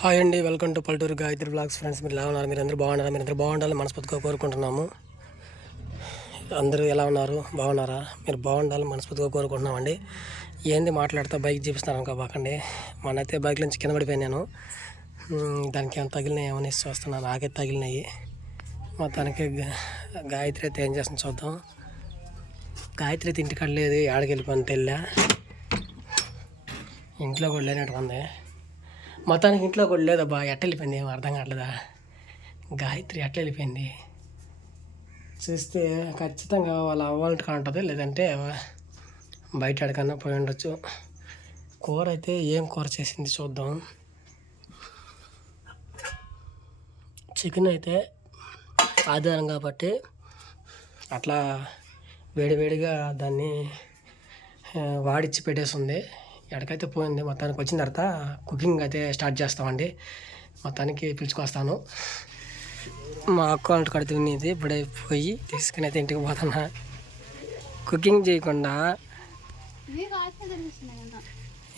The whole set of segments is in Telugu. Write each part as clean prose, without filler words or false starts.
హాయ్ అండి, వెల్కమ్ టు పల్లెటూరు గాయత్రి బ్లాగ్స్. ఫ్రెండ్స్, మీరు ఎలా ఉన్నారు? మీరు అందరూ బాగున్నారా? మీరు అందరూ బాగుండాలని మనస్ఫూర్తిగా కోరుకుంటున్నాము. అందరూ ఎలా ఉన్నారు? బాగున్నారా? మీరు బాగుండాలని మనస్ఫూర్తిగా కోరుకుంటున్నామండి. ఏంది మాట్లాడుతూ బైక్ చూపిస్తాను అనుకోబాకండి. మొన్నైతే బైక్ నుంచి కింద పడిపోయాను. దానికి ఏమైనా తగిలినాయి ఏమని చూస్తున్నాను. నాకే తగిలినాయి. మొత్తానికి గాయత్రి అయితే ఏం చేస్తుంది చూద్దాం. గాయత్రి అయితే ఇంటికాడ లేదు, ఆడికి వెళ్ళిపోయిన తెల్లా. ఇంట్లో కూడా లేనట్టు ఉంది. మొత్తానికి ఇంట్లో కూడా లేదబ్బా. ఎట్ట వెళ్ళిపోయింది ఏమో అర్థం కావట్లేదా. గాయత్రి ఎట్లా వెళ్ళిపోయింది చూస్తే ఖచ్చితంగా వాళ్ళ అవ్వాలంటే ఉంటుంది, లేదంటే బయట ఎక్కడికన్నా పోయి ఉండొచ్చు. కూర అయితే ఏం కూర చేసింది చూద్దాం. చికెన్ అయితే ఆదివారం కాబట్టి అట్లా వేడివేడిగా దాన్ని వాడిచ్చి పెట్టేస్తుంది. ఎక్కడికైతే పోయింది. మొత్తానికి వచ్చిన తర్వాత కుకింగ్ అయితే స్టార్ట్ చేస్తామండి. మొత్తానికి పిలుచుకొస్తాను. మా అక్క వాళ్ళ కడితే తినేది ఇప్పుడే పోయి తీసుకుని అయితే ఇంటికి పోతున్నా. కుకింగ్ చేయకుండా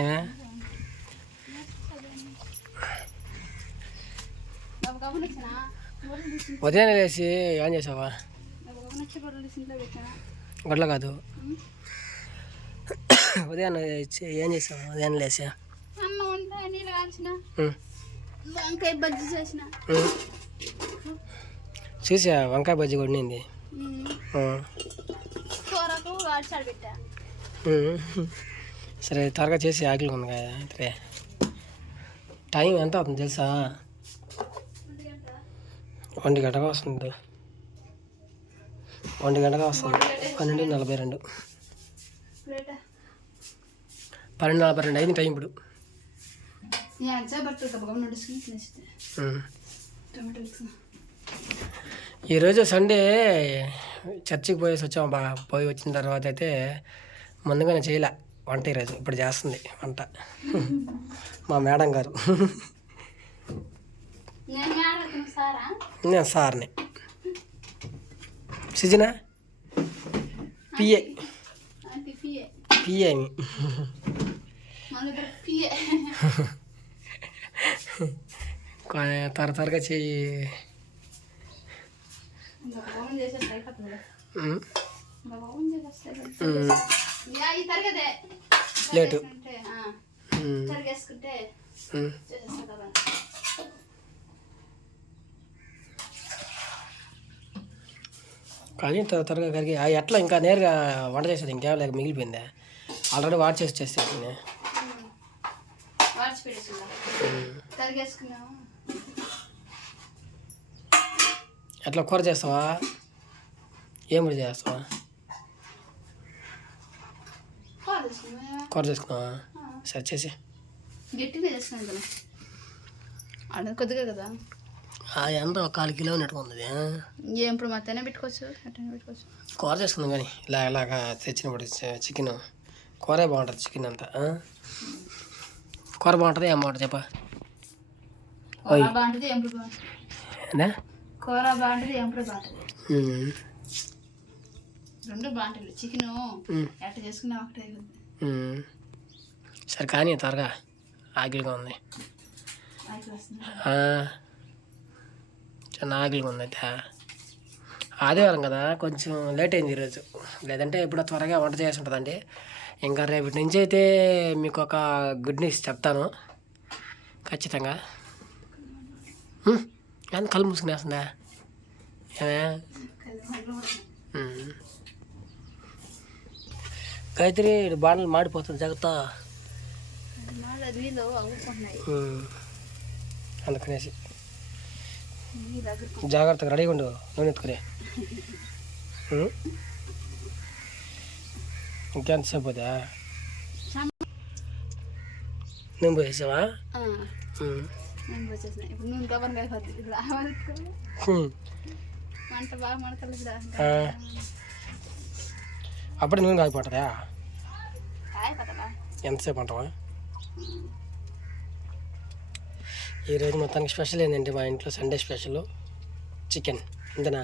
ఏమే ఉదయం లేచి ఏం చేసావా? గొడ్ల కాదు, ఉదయాన్నే ఏం చేసావు? ఉదయం లేసా వంకాయ బజ్జీ చేసిన. చూసా వంకాయ బజ్జీ కొట్టింది. సరే త్వరగా చేసి ఆకలి ఉంది కదా. సరే టైం ఎంత అవుతుంది తెలుసా? 1 గంటగా వస్తుంది. 1 గంటగా వస్తుంది. 12:42. 12:42 అయింది టైం ఇప్పుడు. ఈరోజు సండే చర్చికి పోయేసి వచ్చాము. బాగా పోయి వచ్చిన తర్వాత అయితే ముందుగానే చేయలే వంట. ఈరోజు ఇప్పుడు చేస్తుంది వంట మా మేడం గారు. నేను సార్ని. సిజనా పిఏ పిఏ త్వరగా చెయ్యి. లేటు కానీ త్వరగా కరిగి ఎట్లా ఇంకా నేరుగా వంట చేసేది ఇంకేం లేక మిగిలిపోయిందా? ఆల్రెడీ వాచ్ చేసేది. ఎట్లా కూర చేస్తావా? ఏమిటి చేస్తావా? కూర చేసుకున్నావా? సరే చేసి కొద్దిగా కదా. ఎంత 1/4 కిలో ఉన్నట్టుగా ఉంది. ఇప్పుడు మధ్యాహ్నం పెట్టుకోవచ్చు. కూర చేసుకుందాం కానీ ఇలాగా తెచ్చినప్పుడు చికెన్ కూరే బాగుంటుంది. చికెన్ అంతా కూర బాగుంటుంది. ఏం బాగుంటుంది చెప్పా? కూర బాగుంటుంది, ఎంపుడు బాగుంటుంది. రెండు బాగుంటుంది. చికెన్ ఎట్లా చేసుకున్నా ఒకటే. సరే కానీ త్వరగా ఆకలిగా ఉంది. చిన్న ఆకలిగా ఉంది. అయితే ఆదివారం కదా కొంచెం లేట్ అయింది ఈరోజు. లేదంటే ఇప్పుడు త్వరగా వంట చేసి ఉంటుందండి. ఇంకా రేపటి నుంచి అయితే మీకు ఒక గుడ్ న్యూస్ చెప్తాను ఖచ్చితంగా. ఎంత కళ్ళు మూసుకునేస్తుందా? గాయత్రి బాణలు మాడిపోతుంది, జాగ్రత్త. అందుకనేసి జాగ్రత్తగా రెడీగా ఉండు. నూనె ఎత్తుకునే. ఇంకెంతసేపు పోదా? నేను పోసేసావా? అప్పుడు నూనె కాగిపోతుందా? ఎంతసేపు అంటావా? ఈరోజు మొత్తానికి స్పెషల్ ఏంటంటే మా ఇంట్లో సండే స్పెషల్ చికెన్. ఇంతనా?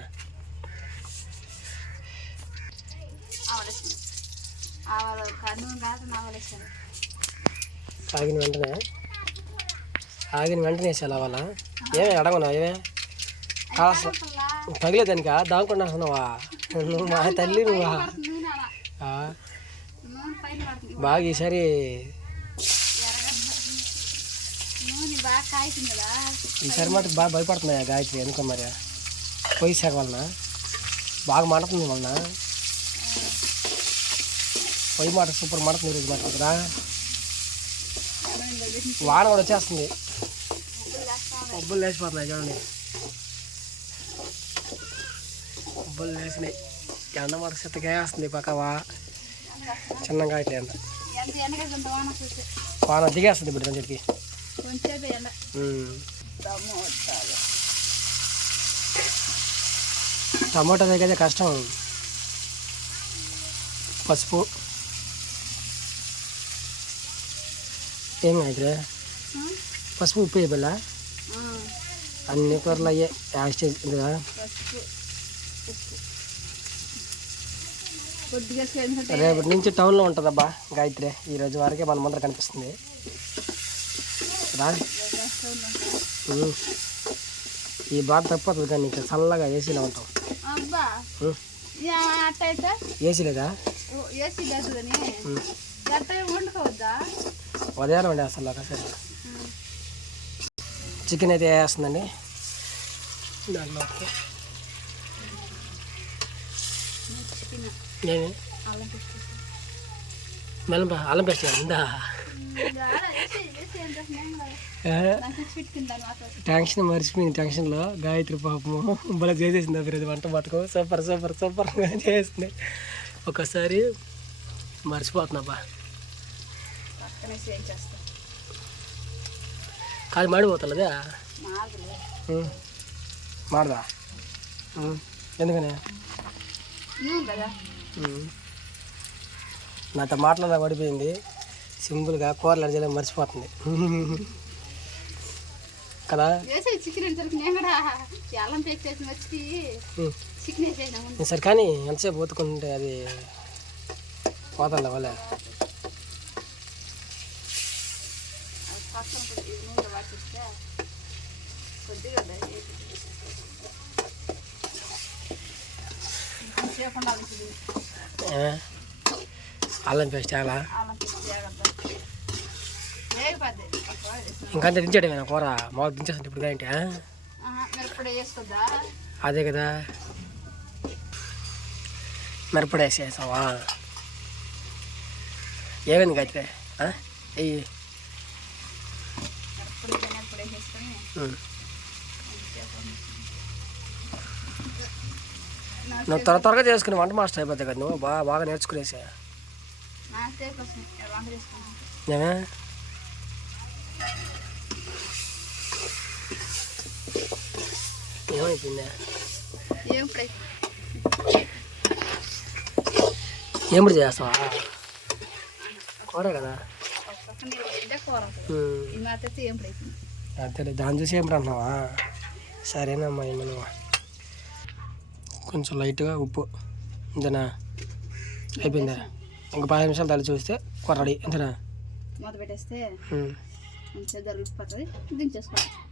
కాగిన వెంటనే ఆగిన వెంటనే వేసేయాలి వాళ్ళ ఏమే అడగను ఏమే కాస్త తగిలే దానికా దానుకుంటున్నావా నువ్వు మా తల్లి నువ్వా బాగా ఈసారి ఈసారి మాట బాగా భయపడుతున్నాయా గాయత్రి ఎందుకో మరి పొయ్యి శాఖ వలన బాగా మండుతుంది వలన పొయ్యి మాట సూపర్ మండుతుంది ఈరోజు మాట కదా వాన కూడా వచ్చేస్తుంది ఉబ్బులు లేచిపోతున్నాయి చూడండి ఉబ్బులు లేచినాయి ఎండ మాట చెత్తగా వేస్తుంది పక్కవా చిన్నగా ఇట్లా ఎండ వాన దిగేస్తుంది ఇప్పుడు దానికి టమాటా దగ్గర కష్టం పసుపు ఏం అయితే పసుపు ఉప్పు వేయాల అన్ని కూరలు అయ్యే యాస్టేజ్ కదా రేపటి నుంచి టౌన్లో ఉంటుందబ్బా గాయత్రి ఈరోజు వరకే మన ముందర కనిపిస్తుంది రా ఈ బాధ తప్పదు కానీ ఇంకా చల్లగా ఏసీలో ఉంటాం ఏసీ లేదా ఉదయాన్నే వండేస్తాను ఒకసారి చికెన్ అయితే వేస్తుందండి దాంట్లో నేను అల్లం పేస్ట్ ఉందా టెన్షన్ మర్చిపోయింది టెన్షన్లో గాయత్రి పాపము భలే చేసేసింది అప్పుడు వంట పట్టుకో సూపర్ సూపర్ సూపర్గా చేస్తుంది ఒకసారి మర్చిపోతున్నాబ్బా కాదు మాడిపోతుందా మాడదా ఎందుకని నాతో మాట్లాడ పడిపోయింది సింపుల్గా కూరలు అడిచేలా మర్చిపోతుంది కదా సరే కానీ ఎంతసేపు పోతుకుంటే అది పోతుంది వాళ్ళ అల్లం పేస్ట్ చాలా ఇంకంతా దించాడేమైనా కూర మాకు దించేస్తుంది ఇప్పుడు ఏంటి అదే కదా మిరపొడి వేసేసావా ఏమైంది అయితే వెయ్యి నువ్వు త్వరగా చేసుకుని వంట మాస్టర్ అయిపోతాయి కదా నువ్వు బాగా నేర్చుకునేసా ఏమైపోయిందా ఏమిటి చేస్తావా కూర కదా అంతే దాన్ని చూసి ఏమిటి అంటున్నావా సరేనమ్మా ఏమన్నా కొంచెం లైట్గా ఉప్పు అంతేనా అయిపోయిందా ఇంక 10 నిమిషాలు తల్లి చూస్తే కూర రెడీ అంతేనా మూత పెట్టేస్తే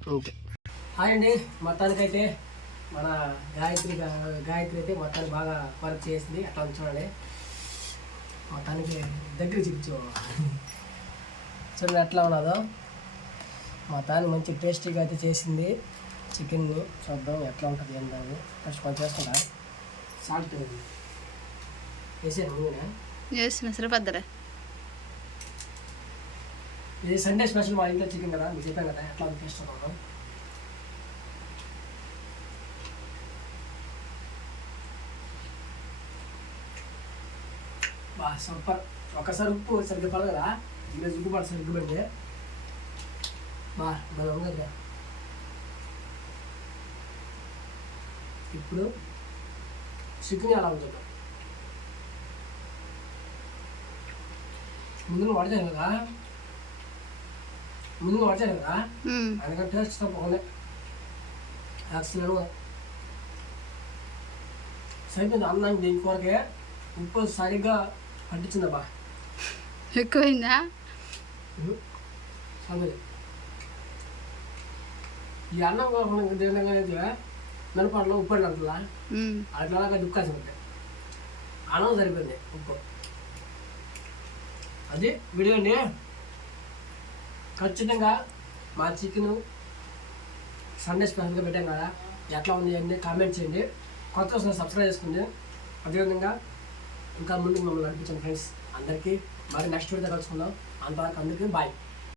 అంతే హాయ్ అండి మొత్తానికైతే మన గాయత్రి అయితే మొత్తానికి బాగా వర్క్ చేసింది అట్లా చూడండి మొత్తానికి దగ్గర చూపించు చూడండి ఎట్లా ఉన్నదో మొత్తానికి మంచి టేస్టీగా అయితే చేసింది చికెన్ని చూద్దాం ఎట్లా ఉంటుంది ఏంటని ఫస్ట్ కొంచెం వేసుకుంటా సాల్ట్ వేసాను ముందునే వేసిన సరిపోద్దరా ఇది సండే స్పెషల్ మా ఇంట్లో చికెన్ కదా మీకు చెప్పాను కదా ఎట్లా టేస్ట్ ఉన్నాను బా సూపర్ ఒకసారి ఉప్పు సరిగ్గా పడదు కదా ఈరోజు ఉప్పు పడ సరిగ్గా పెడితే బా బాగా ఉంది కదా ఇప్పుడు చికెన్ అలా ఉంటుంది ముందు పడతాను కదా అందుకని టేస్ట్ తప్పకుండా యాక్సిడెంట్ సరిపోయింది అన్నానికి దీని కొరకే ఉప్పు సరిగ్గా పట్టించిందబ్బా ఎక్కువైందా ఈ అన్నం కాకుండా తినగా మినపట్లో ఉప్పు అంటలా ఉమ్. అట్లాగా దుక్కాల్సి ఉంటాయి. అన్నం సరిపోయింది ఉప్పు. అది వీడియో అండి. ఖచ్చితంగా మా చికెన్ సండే స్పెషల్గా పెట్టాం కదా, ఎట్లా ఉంది అని కామెంట్ చేయండి. కొత్త వస్తుంది సబ్స్క్రైబ్ చేసుకోండి. అదేవిధంగా ఇంకా ముందుకు మమ్మల్ని నడిపించండి ఫ్రెండ్స్. అందరికీ మరి నెక్స్ట్ వీడియో కలుసుకుందాం. అంతవరకు అందరికీ బాయ్.